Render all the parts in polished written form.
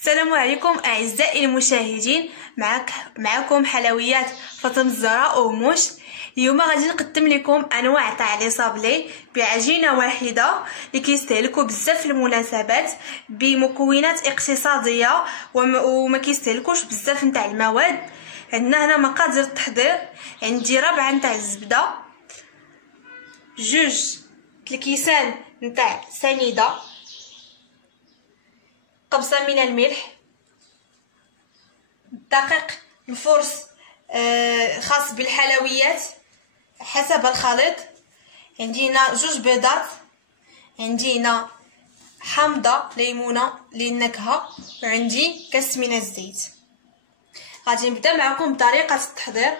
السلام عليكم اعزائي المشاهدين. معكم حلويات فاطمه الزهراء وموش. اليوم غادي نقدم لكم انواع تاع لي صابلي بعجينه واحده اللي كيستهلكوا بزاف في المناسبات بمكونات اقتصاديه وما كيستهلكوش بزاف نتاع المواد. عندنا هنا مقادير التحضير. عندي ربعه نتاع الزبده، جوج الكيسان نتاع سنيده، قبصة من الملح، دقيق الفرص خاص بالحلويات حسب الخليط. عندي هنا جوج بيضات، عندي هنا حامضة ليمونة للنكهة، وعندي كاس من الزيت. غادي نبدا معكم بطريقة التحضير.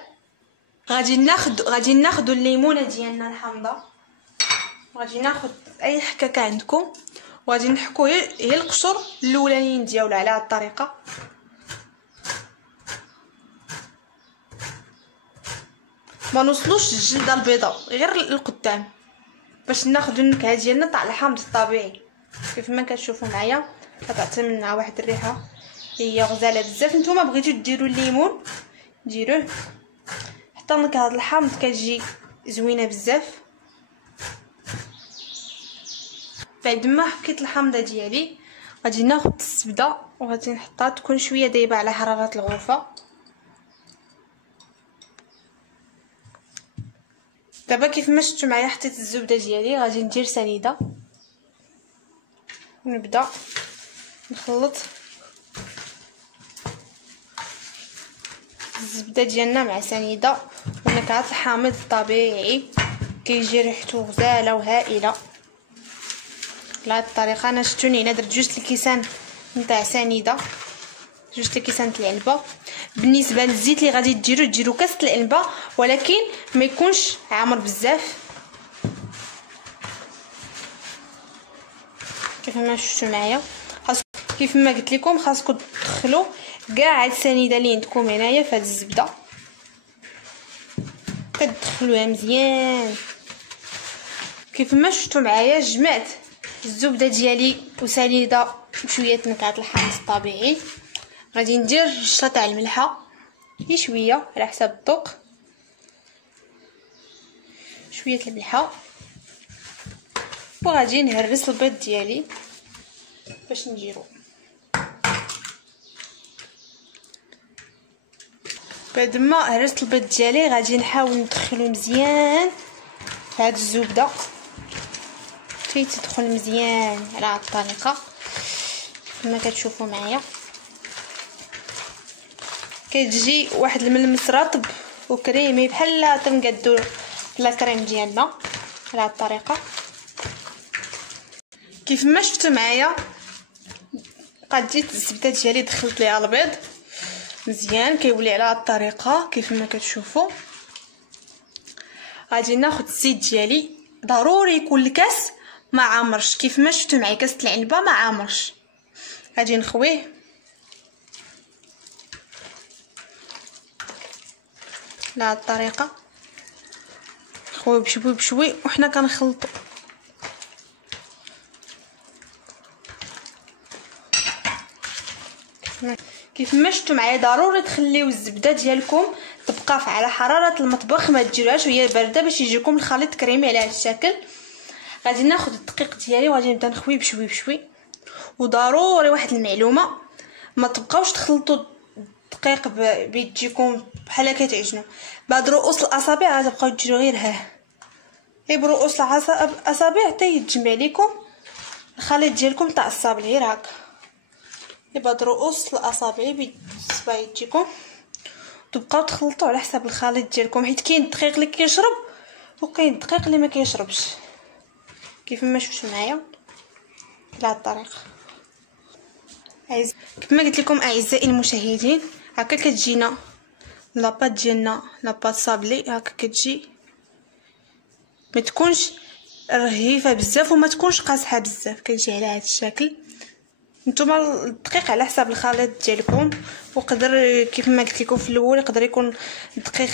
غادي ناخذ الليمونة ديالنا الحامضة، غادي ناخذ اي حكاكه عندكم، وغادي نحكو هي القشور الاولانيين ديالها على هذه الطريقه. ما نوصلوش الجلده البيضاء غير القدام باش ناخذ النكهه ديالنا تاع الحامض الطبيعي. كيف ما كتشوفوا معايا كتعطي لنا واحد الريحه هي غزاله بزاف. نتوما بغيتو ديروا الليمون ديروه، حتى نكهه الحامض كتجي زوينه بزاف. بعد ما حكيت الحامضه ديالي غادي ناخذ الزبده وغادي نحطها تكون شويه دايبه على حراره الغرفه. دابا كيف ما شفتوا معايا حطيت الزبده ديالي، غادي ندير سنيده ونبدا نخلط الزبده ديالنا مع سنيده ونكهه الحامض الطبيعي كيجي ريحته غزاله وهائله. بهذه الطريقه انا شفتوني هنا درت جوج الكيسان نتاع سنيده، جوج الكيسان تاع العلبه. بالنسبه للزيت اللي غادي ديروا كاس العلبه، ولكن ما يكونش عامر بزاف. كيف ما شفتوا معايا كيف ما قلت لكم خاصكم تدخلوا كاع هاد السنيده اللي عندكم هنايا في هاد الزبده، كتدخلوها مزيان. كيف ما شفتوا معايا جمعت الزبده ديالي وسنيده بشويه نكهه الحامض الطبيعي. غادي ندير رشه تاع الملحه شويه على حساب الذوق، شويه الملحه، وغادي نهرس البيض ديالي باش نديرو. بعد ما هرست البيض ديالي غادي نحاول ندخلو مزيان في هاد الزبده تدخل مزيان على هاد الطريقه. كما كتشوفوا معايا كتجي واحد الملمس رطب وكريمي بحال تنقادو لاكريم ديالنا على هاد الطريقه. كيف ما شفتوا معايا قديت الزبده ديالي دخلت ليها البيض مزيان كيولي على هاد الطريقه. كيف ما كتشوفوا غادي ناخذ الزيت ديالي، ضروري يكون الكاس ما عامرش. كيف ما شفتوا معايا كاس العلبه ما عامرش، غادي نخويه بهذه الطريقه، نخويه بشوي بشوي وحنا كنخلطوا. كيف ما شفتوا معايا ضروري تخليو الزبده ديالكم تبقى على حراره المطبخ، ما ديروهاش وهي بارده باش يجيكم الخليط كريمي على هذا الشكل. غادي ناخذ الدقيق ديالي وغادي نبدا نخويه بشوي بشوي. وضروري واحد المعلومه، ما تبقاوش تخلطوا الدقيق بيديكم بحال هكا تعجنوا بعد رؤوس الاصابع، غتبقاو ديروا غير غير برؤوس الاصابع حتى يتجمع لكم الخليط ديالكم تاع الصابل غير هكا. بعد رؤوس الاصابع بالصباع يجيكم، تبقاو تخلطوا على حسب الخليط ديالكم، حيت كاين الدقيق اللي كيشرب وكاين الدقيق اللي ما كيشربش. كيف ما شفتوا معايا بهذه الطريقه. كيف ما قلت لكم اعزائي المشاهدين، هكا كتجينا لاباط ديالنا، لاباط صابلي هكا كتجي، ما تكونش رهيفه بزاف وما تكونش قاصحه بزاف، كتجي على هذا الشكل. نتوما الدقيق على حسب الخليط ديالكم، وقدر كيف ما قلت لكم في الاول يقدر يكون الدقيق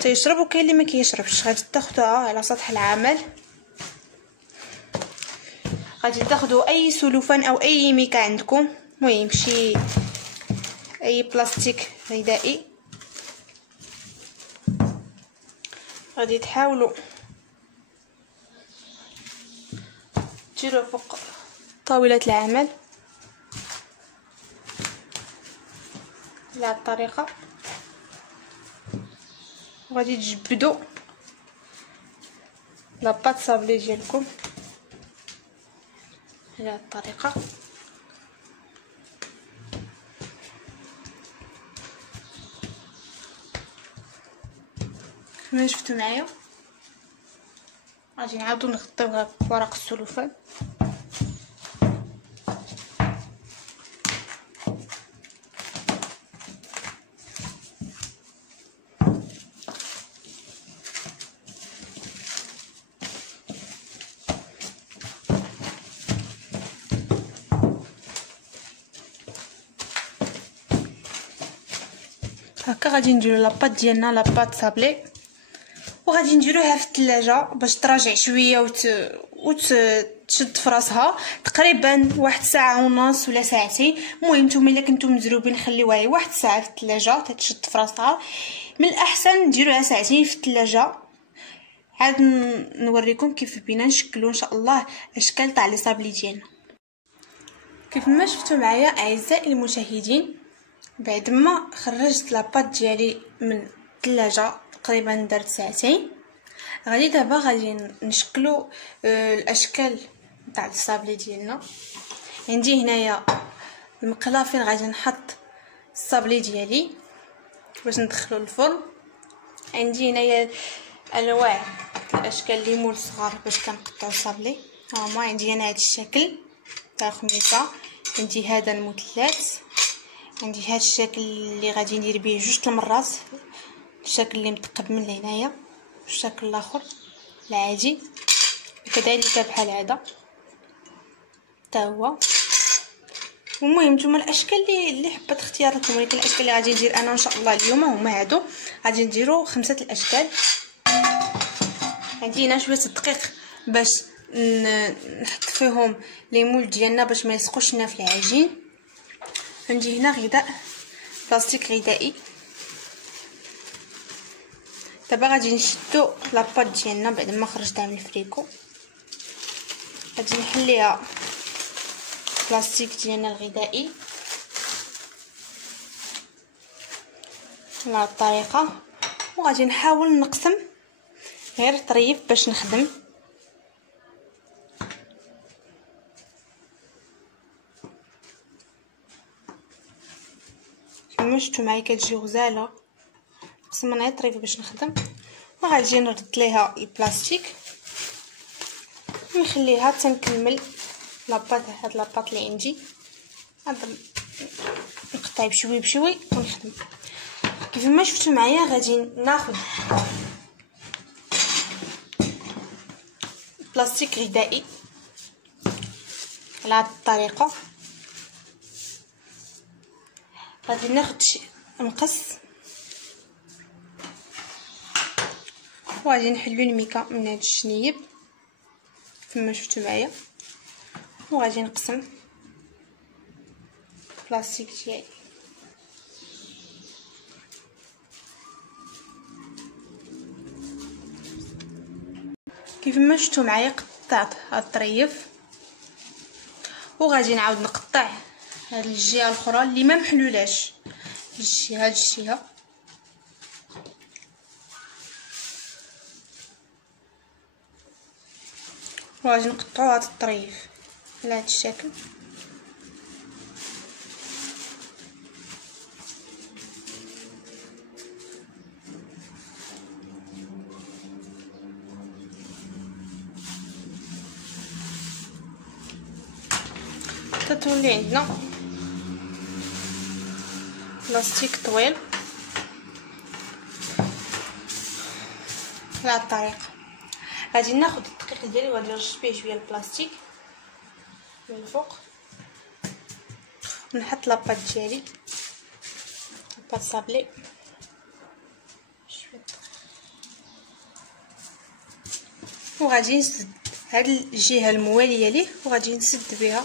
تيشرب وكاين اللي ما كيشربش. غادي تاخذوها على سطح العمل، غادي تاخذوا اي سلوفان او اي ميكا عندكم المهم شي اي بلاستيك غذائي غادي تحاولوا ديروه فوق طاولة العمل بهذه الطريقة، وغادي تجبدوا لاباط صابلي ديالكم بهذه الطريقة. كما شفتوا معايا غادي نعاودو نغطيوها بورق السلوفان. هكا غادي نديرو لاباط ديالنا، لاباط صابلي، وغادي نديروها في الثلاجه باش تراجع شويه وتشد في راسها تقريبا واحد ساعه ونص ولا ساعتين. المهم نتوما الا كنتو مزروبين خليوها واحد ساعه في الثلاجه تتشد في راسها. من الاحسن نديروها ساعتين في الثلاجه. عاد نوريكم كيف بينا نشكلوا ان شاء الله اشكال تاع لي صابلي ديالنا. كيف ما شفتوا معايا اعزائي المشاهدين، بعد ما خرجت لاباط ديالي من الثلاجه تقريبا درت ساعتين، غادي نشكلوا الاشكال تاع الصابلي ديالنا. عندي هنايا المقله فين غادي نحط الصابلي ديالي باش ندخلو الفرن. عندي هنايا انواع الاشكال اللي مول صغار باش كنقطعوا الصابلي. هما عندي انا هذا الشكل تاع خميسه، عندي هذا المثلث، عندي هذا الشكل اللي غادي ندير به جوج المرات، الشكل اللي متقب من هنايا، الشكل الاخر العادي كذلك بحال هذا حتى هو. المهم نتوما الاشكال اللي حبت اختياركم، ولكن الاشكال اللي غادي ندير انا ان شاء الله اليوم هما هادو. غادي نديرو 5 الاشكال. عندي هنا شويه الدقيق باش نحط فيهم لي مول ديالنا باش ما يلصقوش لنا في العجين. عندي هنا غذاء بلاستيك غذائي. دابا غادي نشدو لاباط ديالنا بعد ما خرجتها من الفريكو، غادي نحليها بلاستيك ديالنا الغذائي بهذه الطريقه، وغادي نحاول نقسم غير طريف باش نخدم. كما شفتوا معايا كتجي غزاله، قسمنا غير طريف باش نخدم، وغادي نرد ليها البلاستيك ونخليها حتى نكمل لاباط. هاد لاباط اللي عندي غادي نقطع بشوي بشوي ونخدم. كيف ما شفتوا معايا غادي ناخذ بلاستيك غذائي على هاد الطريقه، غادي ناخذ مقص وغادي نحلو الميكا من هاد الشنيب كما شفتوا معايا، وغادي نقسم البلاستيك ديالي. كيف ما شفتوا معايا قطعت هاد الطريف، وغادي نعاود نقطع هاد الجهه الاخرى اللي ما محلولاش، هاد الجهه وغادي نقطعوا هاد الطريف على هاد الشكل. تتولي عندنا بلاستيك طويل بهذه الطريقه. غادي ناخذ الدقيق ديالي وغادي نرش به شويه البلاستيك من الفوق، ونحط لاباط ديالي، لاباط صابلي شويه، وغادي نسد هاد الجهه المواليه ليه وغادي نسد بها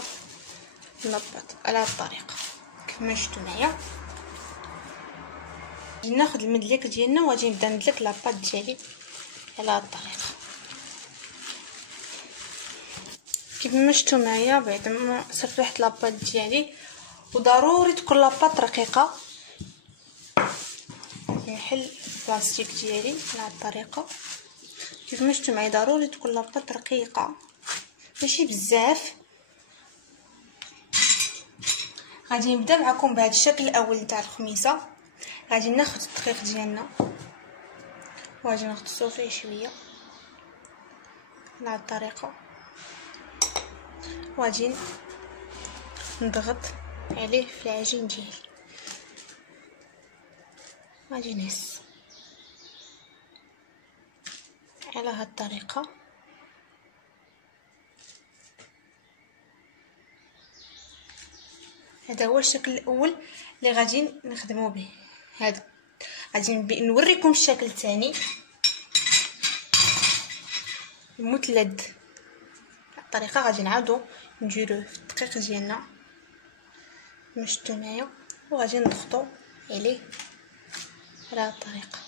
نلبط على هاد الطريقه كما شفتوا معايا. غادي ناخذ المدلك ديالنا وغادي نبدا ندلك لاباط ديالي على هاد الطريقه كيف ما شفتوا معايا. بعد ما سرحت لاباط ديالي وضروري تكون لاباط رقيقه، نحل البلاستيك ديالي على هاد الطريقه كيف ما شفتوا معايا. ضروري تكون لاباط رقيقه ماشي بزاف. غادي نبدا معكم بهذا الشكل الاول نتاع الخميسه. غادي ناخذ الدقيق ديالنا وغادي نغطسو فيه شويه على هاد الطريقه وغادي نضغط عليه في العجين ديالي. غادي نهز على هاد الطريقه هذا هو الشكل الاول اللي غادي نخدموا به. هذا غادي نوريكم الشكل الثاني المثلث. الطريقه غادي نعاودو نديروه في الدقيق ديالنا كما شفتوا معايا وغادي نضغطو عليه على هاد الطريقه.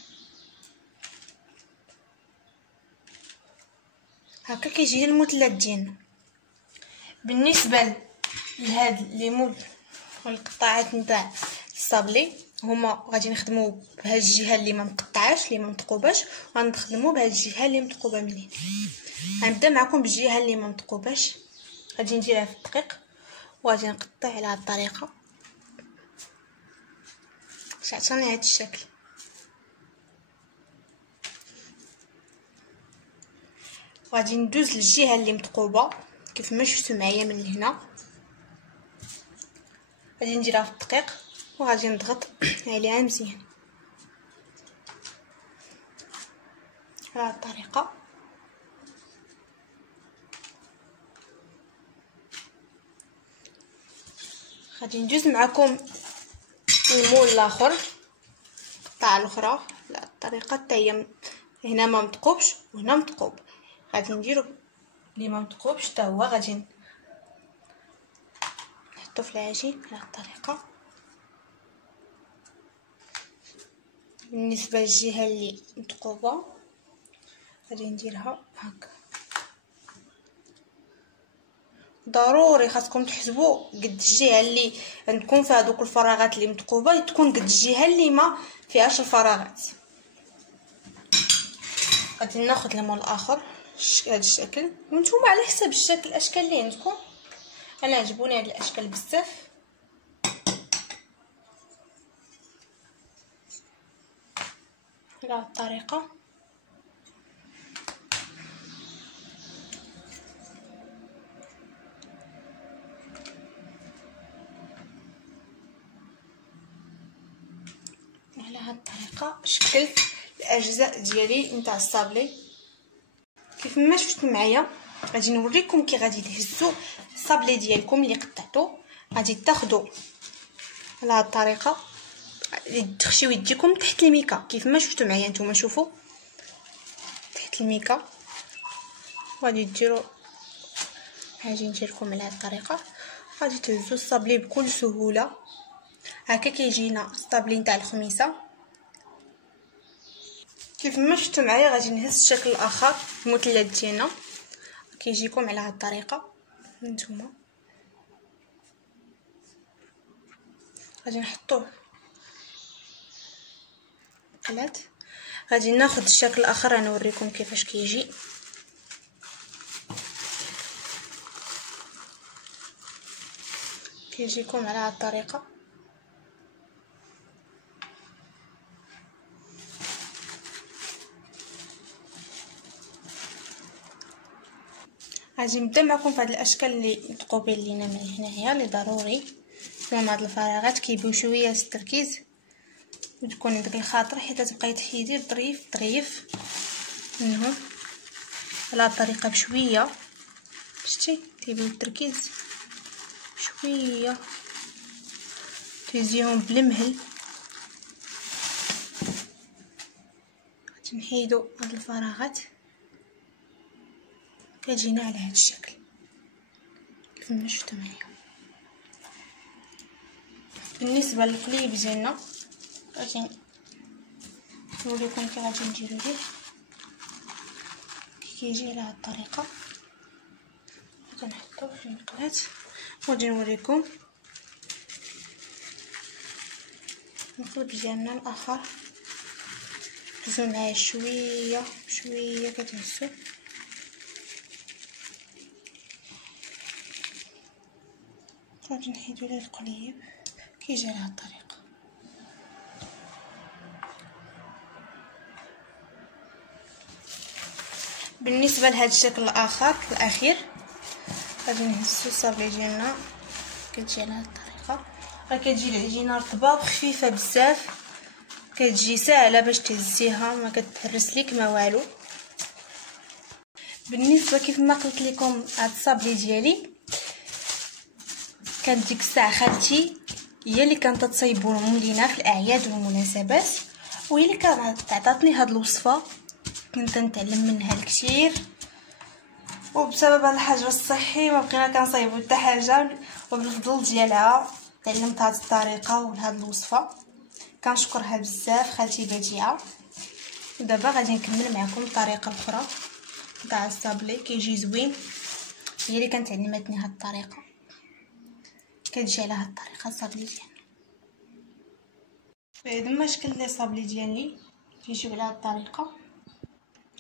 هكا كيجي المثلث ديالنا. بالنسبه لهاد الليمون والقطاعات نتاع الصابلي هما غادي نخدموا بهاد الجهه اللي ما مقطعاش اللي ما متقوباش، وغنخدموا بهاد الجهه اللي متقوبه مليح. غنبدا معكم بالجهه اللي ما متقوباش. غادي نديرها في الدقيق وغادي نقطع على هاد الطريقه باش عطاني هاد الشكل. غادي ندوز للجهه اللي متقوبه كيف ما شفتوا معايا من هنا. غادي نديرها في الدقيق وغادي نضغط عليها مزيان على هاد الطريقه. غادي ندوز معكم المول الاخر القطعه الاخرى على الطريقه حتى هي هنا ما متقوبش وهنا متقوب. غادي نديرو اللي ما متقوبش حتى هو غادي نحطو في العجين على الطريقه. بالنسبه للجهه اللي متقوبه غادي نديرها هكا. ضروري خاصكم تحسبوا قد الجهه اللي عندكم فيها دوك الفراغات اللي متقوبه تكون قد الجهه اللي ما فيهاش الفراغات. غادي ناخذ المول الاخر هذا الشكل وانتم على حسب الشكل الاشكال اللي عندكم. انا عجبوني هاد الاشكال بزاف. على هاد الطريقه على هاد الطريقه شكلت الاجزاء ديالي نتاع الصابلي كيف ما شفتوا معايا. غادي نوريكم كي غادي تهزوا الصابلي ديالكم اللي قطعتو. غادي تاخذوا على هاد الطريقه تخشيو يديكم تحت الميكا كيف ما شفتوا معايا نتوما. شوفوا تحت الميكا وغادي ديروا العجين ديالكم على هاد الطريقه. غادي تهزوا الصابلي بكل سهوله. هكا كيجينا الصابلي نتاع الخميسه كيف ما شفتوا معايا. غادي نهز الشكل الاخر المثلث ديالنا كيجيكم على هاد الطريقه نتوما. غادي نحطوه قلات. غادي ناخذ الشكل الاخر نوريكم كيفاش كيجي. كيجيكم على هاد الطريقه. غادي نبدا معكم في هاد الاشكال اللي متقوبين لينا من هنايا اللي ضروري فيهم هاد الفراغات كيبيو شويه التركيز وتكون داك الخاطر حيت تبقاي تحيدي ظريف منهم على هاد الطريقه بشويه. شتي تيبيو التركيز شويه تيزيهم بالمهل. غادي نحيدو هاد الفراغات كتجينا على هاد الشكل كيف ما شفتوا معايا. بالنسبه للقليب ديالنا غادي نوريكم كي غادي نديرو ليه. كيجي على هاد الطريقه غادي نحطوه في المقلاة وغادي نوريكم القلب ديالنا الاخر. هزو معايا شويه بشويه كتهزو. غادي نحيدو ليه القليب كيجي على هاد الطريقه. بالنسبه لهذا الشكل الاخير غادي نهزو الصابلي ديالنا كتجي على هاد الطريقه. راه كتجي العجينه رطبه وخفيفه بزاف، كتجي ساهله باش تهزيها، ما كتهرس ليك ما والو. بالنسبه كيف ما قلت لكم هاد الصابلي ديالي كانت ديك الساعه خالتي هي اللي كانت تصايبهم لينا في الاعياد والمناسبات، وهي اللي كانت عطاتني هاد الوصفه. كنت نتعلم منها الكثير، وبسبب هذا الحجر الصحي ما بقينا كنصايبوا حتى حاجه، وبالفضل ديالها تعلمت هذه الطريقه وهذه الوصفه. كنشكرها بزاف خالتي بديعه. ودابا غادي نكمل معكم الطريقه الاخرى تاع الصابلي كيجي زوين. هي اللي كانت علمتني هذه الطريقه، كتجي على هذه الطريقه الصابلي ديالنا. فهاد شكل لي صابلي ديالي كيجيو على هذه الطريقه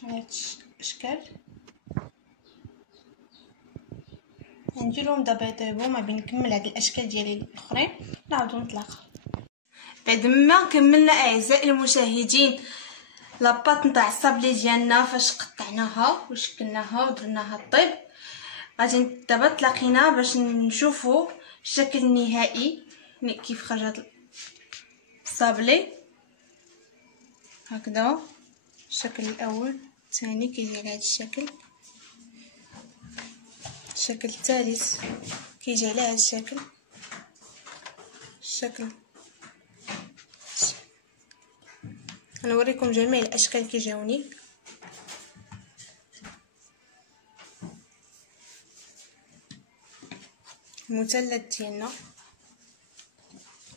على هاد الاشكال. نديرهم دابا يطيبوا ما بين نكمل هاد الاشكال ديالي الاخرين نعاودو نتلاقاو. بعد ما كملنا اعزائي المشاهدين لاباط نتاع الصابلي ديالنا فاش قطعناها وشكلناها ودرناها الطيب، غادي دابا تلاقينا باش نشوفوا الشكل النهائي كيف خرجت الصابلي. هكذا الشكل الاول، الثاني كيجي على هذا الشكل، الشكل الثالث كيجي على هذا الشكل، الشكل غنوريكم جميع الاشكال كيجاوني. المثلث ديالنا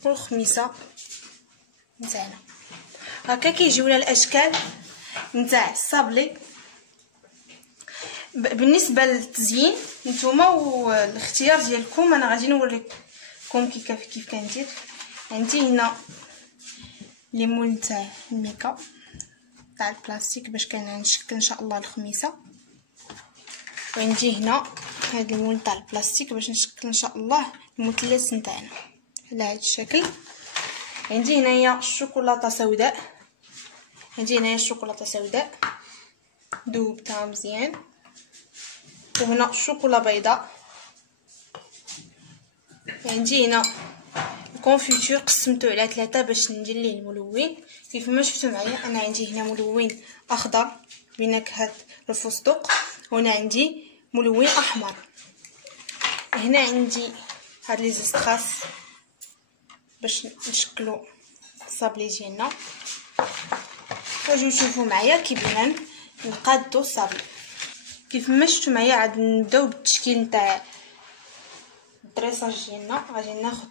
والخميسه نتاعنا هكا كيجيو لنا الاشكال نتاع الصابلي. بالنسبه للتزيين نتوما والاختيار ديالكم، انا غادي نوريكم كيف كندير. عندي هنا ليمون تاع الميكا تاع البلاستيك باش كنشكل ان شاء الله الخميسه، وعندي هنا هذا المول تاع البلاستيك باش نشكل ان شاء الله المثلث نتاعنا على هذا الشكل. عندي هنايا الشوكولاته سوداء، ذوبتها مزيان. وهنا الشوكولا بيضاء. عندي هنا الكونفيتور قسمته على 3 باش ندير ليه الملون. كيف ما شفتوا معايا انا عندي هنا ملون اخضر بنكهه الفستق، وهنا عندي ملون احمر. هنا عندي هاد لي زيستراس باش نشكلوا الصابلي ديالنا. واجيو شوفوا معايا كيف بان نقادو الصابلي. كيف ما شفتوا معايا عاد نبداو بالتشكيل نتاع الدريساج ديالنا. غادي ناخذ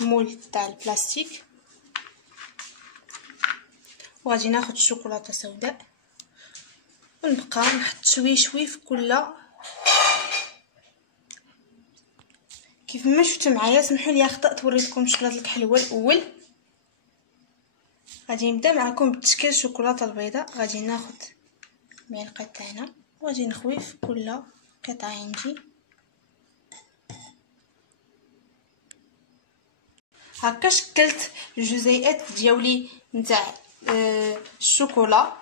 مول تاع البلاستيك وغادي ناخذ الشوكولاته سوداء ونبقى نحط شوي في كل. كيف ما شفتوا معايا سمحوا لي خطأت وريتكم شكلاط الحلوه الاول. غادي نبدا معكم بتشكيل الشوكولاته البيضاء. غادي ناخذ المعلقه تاعنا وغادي نخوي في كل قطعه عندي هكا. شكلت الجزيئات ديالي نتاع الشوكولا.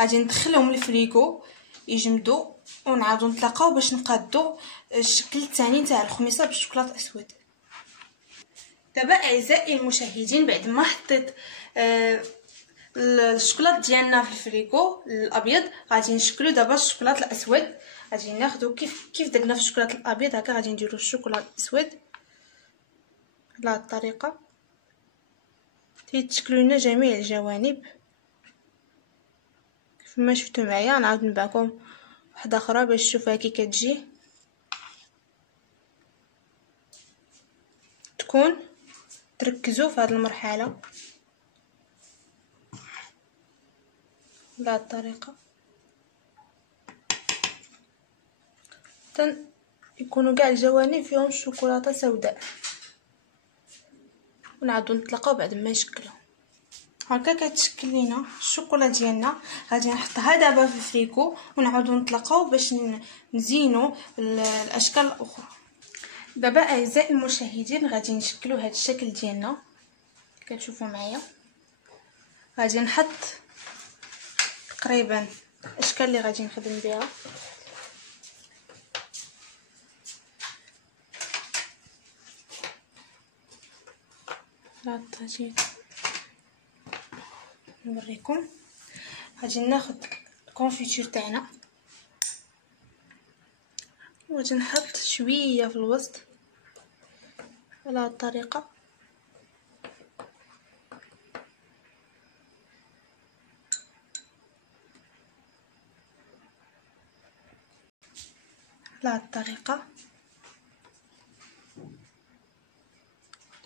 غادي ندخلهم للفريغو يجمدوا ونعاودو نتلاقاو باش نقادو الشكل الثاني نتاع الخميصه بالشوكولاط الاسود. دابا اعزائي المشاهدين بعد ما حطيت الشوكولاط ديالنا في الفريغو الابيض، غادي نشكلو دابا الشوكولاط الاسود. غادي ناخذو كيف درنا في الشوكولاط الابيض هكا غادي نديرو الشوكولاط الاسود على هذه الطريقه. تيتشكلوا لنا جميع الجوانب كيف ما شفتوا معايا. نعاود نبعكم واحده اخرى باش تشوفوها كي كتجي تكون تركزوا في هذه المرحله بهذه الطريقه يكونوا كاع الجوانب فيهم الشوكولاته سوداء، ونعاودو نطلقوا بعد ما يشكلوا. هكا كتشكل لينا الشوكولا ديالنا. غادي نحطها دابا في الفريكو ونعاودو نطلقوا باش نزينوا الاشكال الاخرى. دابا اعزائي المشاهدين غادي نشكلوا هذا الشكل ديالنا كتشوفوا معايا. غادي نحط تقريبا الاشكال اللي غادي نخدم بها. غادي نوريكم. غادي ناخذ الكونفيتور تاعنا وغادي نحط شويه في الوسط على هذه الطريقه. على هذه الطريقه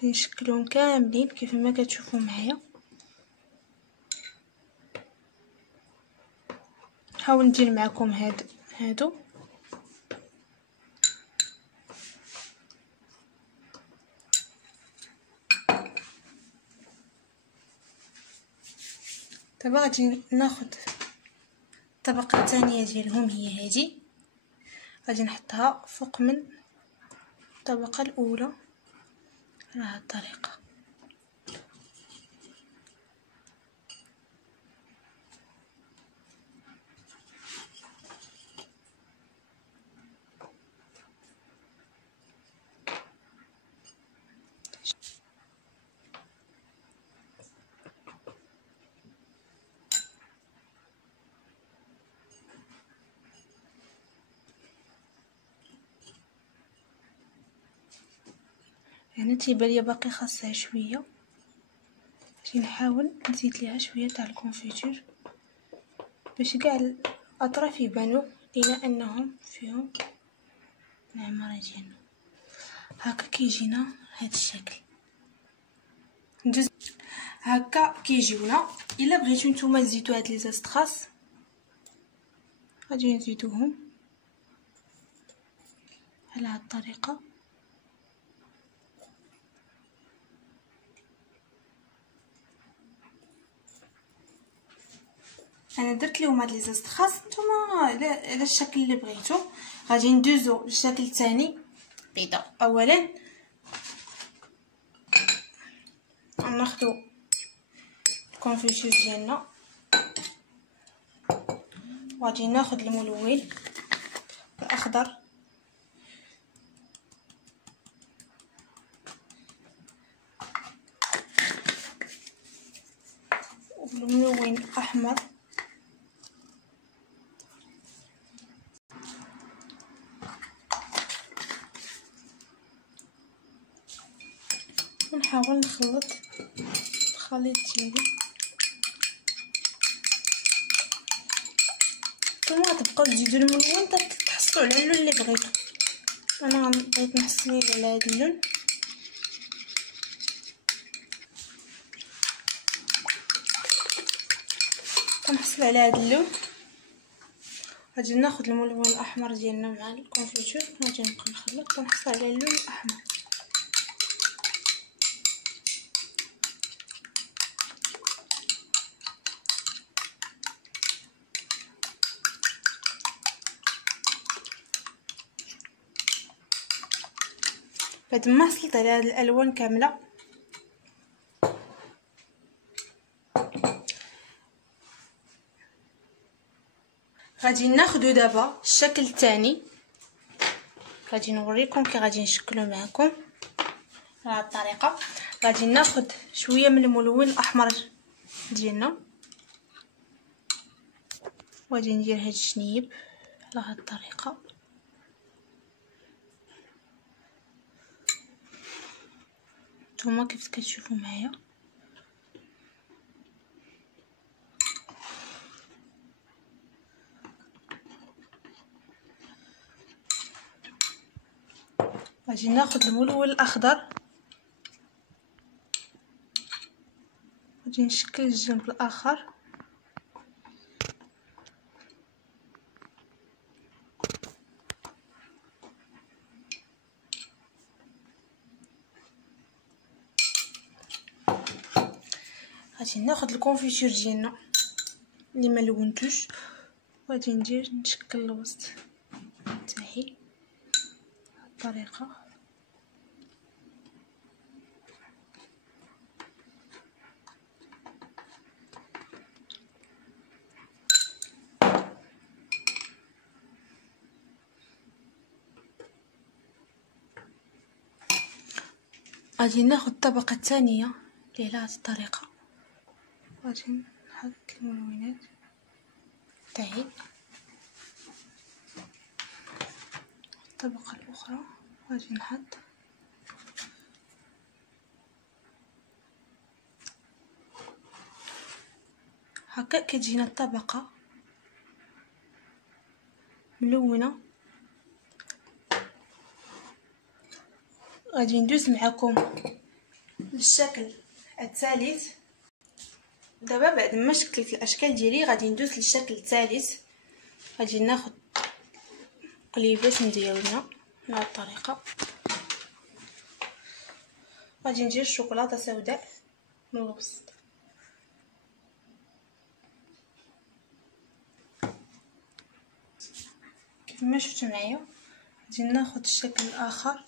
نشكلهم كاملين كيف ما كتشوفوا معايا. نحاول ندير معكم هادو دابا. غادي ناخذ الطبقه الثانيه ديالهم هي هذه، غادي نحطها فوق من الطبقه الاولى على هذه الطريقه. يعني تيبان ليا باقي خاصها شويه، غادي نحاول نزيد ليها شويه تاع الكونفيتور باش كاع الاطراف يبانوا لينا انهم فيهم العماره ديالنا. هكا كيجينا هذا الشكل. ندوز هكا كيجيونا. الا بغيتو نتوما تزيدوا هاد لي زاستراس غادي نزيدوهم على هاد الطريقه. انا درت لهم هاد لي زاستراس، نتوما على الشكل اللي بغيتو. غادي ندوزو للشكل الثاني. بيضه اولا ناخذوا الكونفيتور ديالنا، وغادي ناخذ الملون الاخضر والملون الاحمر، ونحاول نخلط الخليط ديالي. نتوما تبقاو تزيدوا الملون حتى تحصلوا على اللون اللي بغيتو. انا بغيت نحصل على هذا اللون. كنحصل على هذا اللون. غادي ناخذ الملون الاحمر ديالنا مع الكونفيتور، غادي نبقى نخلط كنحصل على اللون الاحمر. بعد ما حصلت على هاد الالوان كامله غادي ناخذ دابا الشكل الثاني. غادي نوريكم كي غادي نشكلو معكم بهذه الطريقه. غادي ناخذ شويه من الملون الاحمر ديالنا، وغادي ندير هاد الشنيب على هاد الطريقه. نتوما كيف كتشوفوا معايا. غادي ناخذ الملون الاخضر غادي نشكل الجنب الاخر. غادي ناخذ الكونفيتور ديالنا اللي ما لونتوش، وغادي ندير نشكل الوسط تاعي بهذه الطريقه. غادي ناخذ الطبقه الثانيه اللي على هذه الطريقه، غادي نحط الملونات تاعي. الطبقه الاخرى غادي نحط هكا، كتجينا الطبقه ملونه. غادي ندوز معكم للشكل الثالث. دابا بعد ما شكلت الاشكال ديالي غادي ندوز للشكل الثالث. غادي ناخذ قليبات ديالنا بهذه الطريقه، غادي ندير الشوكولاته سوداء من الوسط. كما شفتوا معايا غادي ناخذ الشكل الاخر.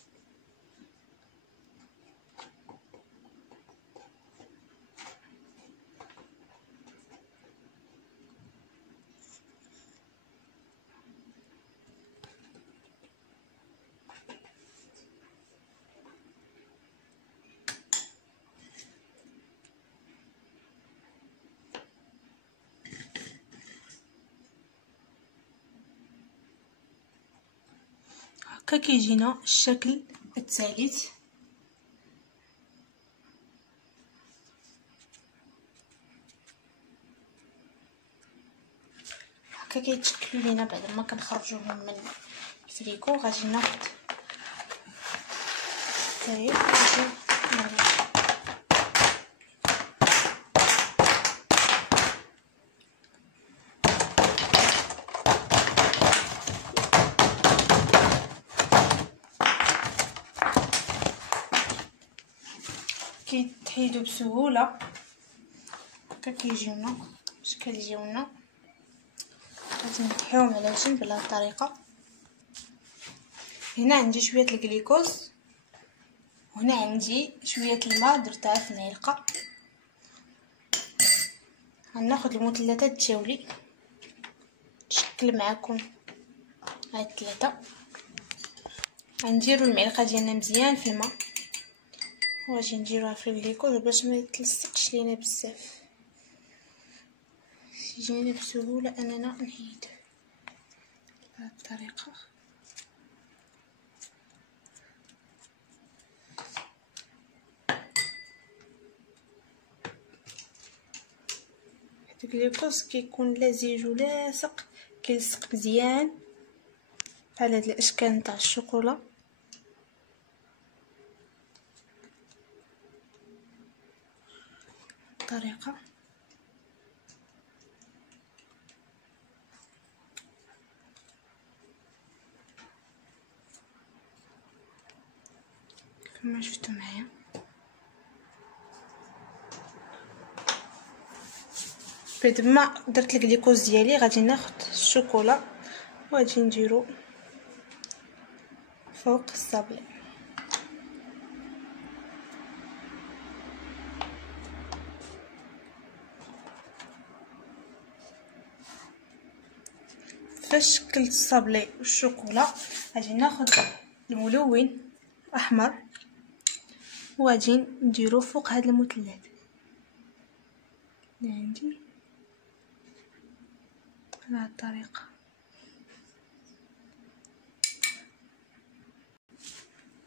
هكا كيجينا الشكل الثالث. هكا كيتشكلوا لينا بعد ما كنخرجوهم من الفريكو. غادي ناخذ التايب كيتحيدوا بسهوله. هكا كيجيونا الاشكال ديالنا. غادي نحيوهم على جنب بهذه الطريقه. هنا عندي شويه الجليكوز، وهنا عندي شويه الماء درتها في معلقه. غناخذ المثلثات التشاولي نشكل معكم هاد الثلاثه. غنديروا المعلقه ديالنا مزيان في الماء، وغادي نديروها في الجليكوز باش ما يتلصقش لينا بزاف، يجينا بسهوله اننا نحيد بهذه الطريقه. الجليكوز كيكون لزج ولاصق، كيلصق مزيان بحال هاد الاشكال نتاع الشوكولا. طريقه كما شفتوا معايا. بعد ما درت الجليكوز ديالي غادي ناخذ الشوكولا وغادي نديرو فوق الصابلي. فاش شكلت الصابلي والشوكولا غادي ناخذ الملون احمر وغادي نديرو فوق هذا المثلث اللي عندي بهذه الطريقه.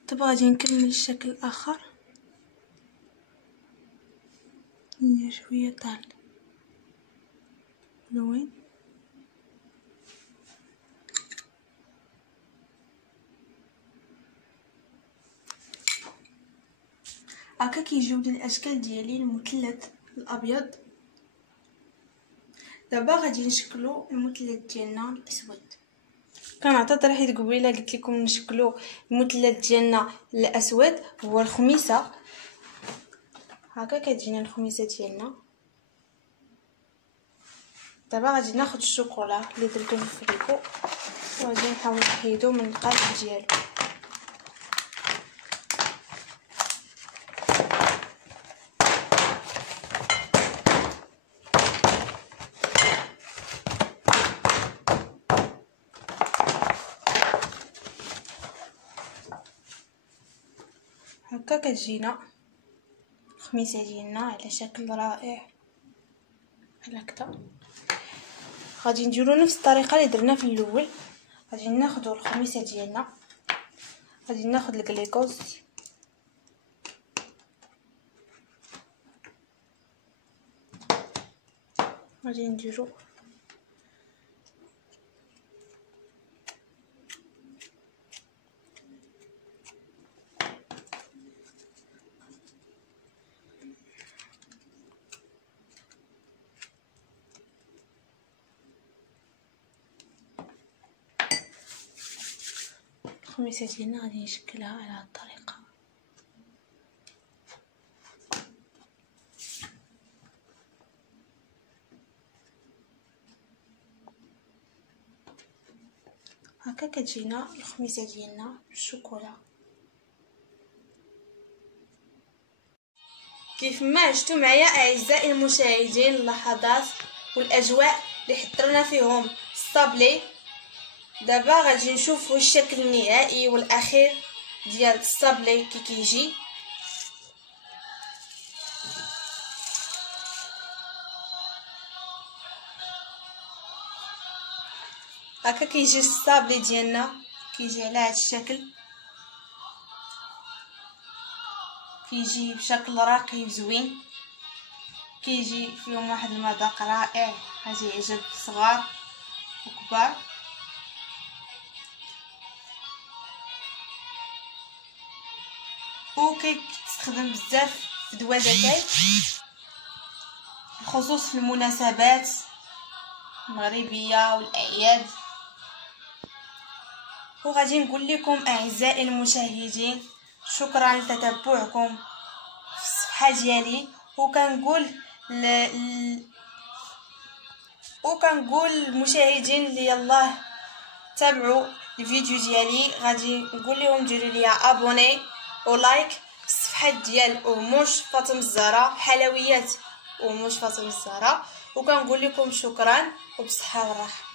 دابا غادي نكمل الشكل الاخر، ندير شويه تاع الملون هكا كيجيو الاشكال ديالي المثلث الابيض. دابا غادي نشكلو المثلث ديالنا الاسود. كنعتذر حيت قبيله قلت لكم نشكلو المثلث ديالنا الاسود هو الخميسه. هكا كتجينا الخميسه ديالنا. دابا غادي ناخذ الشوكولا اللي درتو في الفريكو وغادي نحاول نحيدو من القالب ديالو. هكا كتجينا الخميسه ديالنا على شكل رائع بحال هكذا. غادي نديرو نفس الطريقه اللي درنا في الاول. غادي ناخذوا الخميسه ديالنا، غادي ناخذ الكليكوز غادي نديرو الخميسه ديالنا غادي نشكلها على هذه الطريقه. هكا كتجينا الخميسه ديالنا بالشوكولا. كيف ما عشتوا معايا اعزائي المشاهدين اللحظات والاجواء اللي حضرنا فيهم الصابلي، دابا غادي نشوفوا الشكل النهائي والاخير ديال الصابلي كي كيجي. هكا كيجي الصابلي ديالنا، كيجي على هذا الشكل، كيجي بشكل راقي وزوين، كيجي فيهم واحد المذاق رائع غادي يعجب الصغار وكبار. وكيستخدم بزاف في دوازتاي بخصوص في المناسبات المغربيه والاعياد. وغادي نقول لكم اعزائي المشاهدين شكرا لتتبعكم في الصفحه ديالي، وكنقول للمشاهدين اللي يلاه تابعوا الفيديو ديالي، غادي نقول لهم ديروا لي ابوني ولايك الصفحه ديال أموش فاطمه الزهراء، حلويات أموش فاطمه الزهراء. وكنقول لكم شكرا وبصحه والراحه.